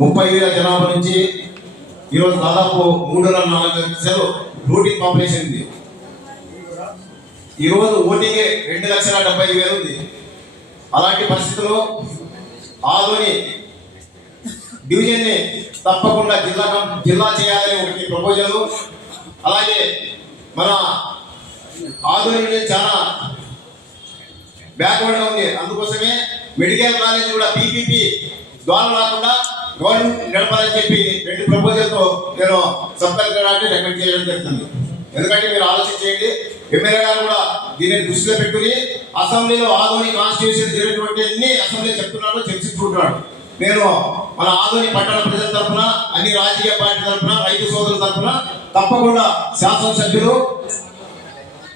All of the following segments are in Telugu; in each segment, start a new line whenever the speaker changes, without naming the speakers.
ముప్పై వేల జనాభా నుంచి ఈరోజు దాదాపు మూడున్నర నాలుగు లక్షలు రూటింగ్ పాపులేషన్ ఉంది. ఈరోజు ఓటింగ్ రెండు లక్షల డెబ్బై వేలు ఉంది. అలాంటి పరిస్థితుల్లో ఆదోని డివిజన్ని తప్పకుండా జిల్లా జిల్లా చేయాలని ఒకటి ప్రపోజల్ అలాగే మన ఆధునిక చాలా బ్యాక్వర్డ్ ఉంది. అందుకోసమే మెడికల్ కాలేజ్ కూడా పీపీపీ ద్వారా రాకుండా గవర్నమెంట్ నడపాలని చెప్పి రెండు ప్రపోజల్తో నేను సబ్ కలెక్టర్ రికమెండ్ చేయడం జరుగుతుంది. ఎందుకంటే మీరు ఆలోచన చేయండి ఎమ్మెల్యే గారు కూడా దీన్ని దృష్టిలో పెట్టుకుని అసెంబ్లీలో ఆధునిక కాన్స్టిట్యూషన్ జరిగినటువంటి అన్ని అసెంబ్లీ చెప్తున్నాడు చర్చించుకుంటున్నాడు. నేను మన ఆధునిక పట్టణ ప్రజల తరఫున అన్ని రాజకీయ పార్టీ తరఫున రైతు సోదరుల తరఫున తప్పకుండా శాసనసభ్యులు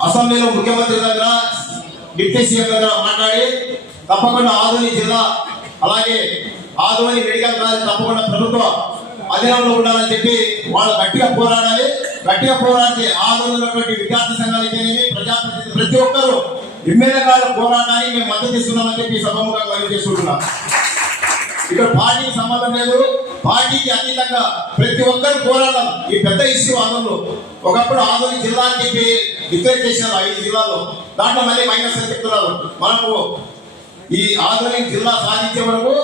అసెంబ్లీలో ముఖ్యమంత్రి దగ్గర డిప్యూటీ సీఎం దగ్గర మాట్లాడి తప్పకుండా ఆధునిక జిల్లా అలాగే ఆదోని మెడికల్ కాలేజ్ తప్పకుండా ప్రభుత్వ అధీనంలో ఉండాలని చెప్పి వాళ్ళు గట్టిగా పోరాడాలి. గట్టిగా పోరాడితే ఆదోని ఉన్నటువంటి విద్యార్థి సంఘాలు ప్రతి ఒక్కరూ ఎమ్మెల్యే గారు పోరాటానికి మేము మద్దతు ఇస్తున్నామని చెప్పి సభముఖంగా మనం చేసుకుంటున్నాం. ఇక్కడ పార్టీకి సంబంధం లేదు. పార్టీకి అతీతంగా ప్రతి ఒక్కరు పోరాడడం ఈ పెద్ద ఇష్యూ ఆంధ్రలో ఒకప్పుడు ఆంధ్ర జిల్లా అని చెప్పి డిక్లేర్ చేశారు ఐదు జిల్లాలో. దాంట్లో మళ్ళీ మైనస్ అని చెప్తున్నారు. మనకు ఈ ఆధునిక జిల్లా సాధించే వరకు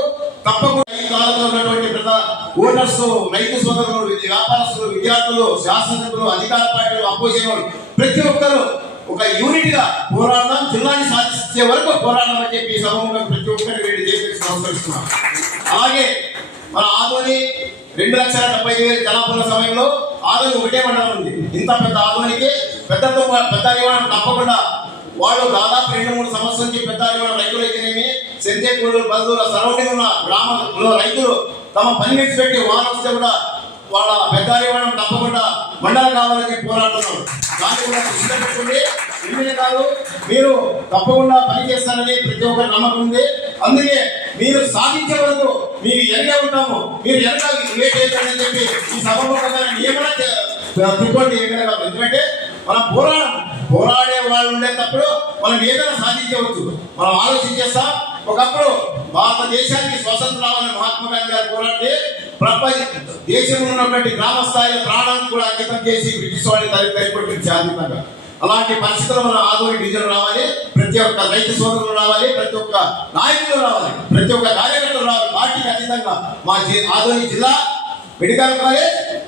తప్పకుండా ఈ కాలంలో ఉన్నటువంటి ప్రజా ఓటర్స్ రైతు సోదరులు విద్య- వ్యాపారస్తులు విద్యార్థులు శాసనసభ్యులు అధికార పార్టీలు అపోజిషన్ వాళ్ళు ప్రతి ఒక్కరు ఒక యూనిట్గా పోరాడదాం జిల్లాని సాధించే వరకు పోరాడదాం అని చెప్పి సభముగా ప్రతి ఒక్కరిని వేడి చేసి నమస్కరిస్తున్నాం. అలాగే మన ఆదోని రెండు లక్షల డెబ్బై వేల జనాభా సమయంలో ఆదోని ఒకటే మండలం ఉంది. ఇంత పెద్ద ఆదోనికి పెద్దతో పెద్ద నిర్మాణం తప్పకుండా వాళ్ళు దాదాపు రెండు మూడు సంవత్సరాల నుంచి పెద్ద నిర్మాణం రైతులు బంధువుల సరౌండింగ్ ఉన్న గ్రామంలో రైతులు తమ పని మిక్స్ పెట్టి వాన వస్తే కూడా వాళ్ళ పెద్ద ఇవ్వడం తప్పకుండా మండలం కావాలని పోరాడుతున్నాం దాన్ని కూడా దృష్టిలో పెట్టుకుంటే ఎమ్మెల్యే కాదు మీరు తప్పకుండా పని చేస్తారని ప్రతి ఒక్కరు నమ్మకం ఉంది. అందుకే మీరు సాధించే వరకు మీరు ఎనగా ఉంటాము. మీరు ఎంత లేట్ అవుతారని చెప్పి ఈ సభముఖంగా నియమన తిప్పండి ఏమైనా గారు ఎందుకంటే మనం పోరాడం పోరాడే వాళ్ళు ఉండేటప్పుడు మనం ఏదైనా సాధించవచ్చు. మనం ఆలోచించేస్తాం. ఒకప్పుడు భారతదేశానికి స్వతంత్రం రావాలని మహాత్మా గాంధీ గారు పోరాడితే ప్రపంచ దేశంలో ఉన్నటువంటి గ్రామ స్థాయిలో ప్రాణాలను కూడా అంకితం చేసి బ్రిటిష్ వాడిని తల్లి తరిపట్టింది జాతీయంగా అలాంటి పరిస్థితుల్లో మన ఆధునిక డివిజన్ రావాలి ప్రతి ఒక్క రైతు సోదరులు రావాలి ప్రతి ఒక్క నాయకులు రావాలి ప్రతి ఒక్క కార్యకర్తలు రావాలి. పార్టీకి అతీతంగా మా జి- జిల్లా మెడికల్ కాలేజ్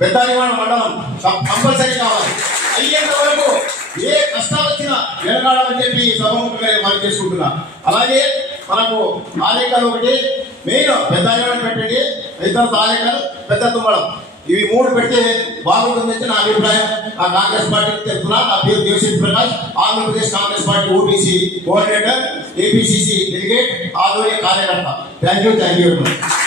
పెద్దానివాడ మండలం కంపల్సరీ కావాలి. అయ్యేంత వరకు ఏ కష్టాలు వచ్చినా వెనకాడమని చెప్పి ఈ సభముఖంగా మనం చేసుకుంటున్నా. అలాగే మనకు ఆలేఖలు ఒకటి మెయిన్ పెద్దానివాడ పెట్టండి ఇతర ఆలేఖలు పెద్ద తుమ్మడం ఇవి మూడు పెడితే బాగుంటుందని నా అభిప్రాయం ఆ కాంగ్రెస్ పార్టీకి చెప్తున్నా నా పేరు Devashree Prakash Andhra Pradesh Congress party OBC coordinator APCC delegate Adoni కార్యకర్త థ్యాంక్ యూ థ్యాంక్ యూ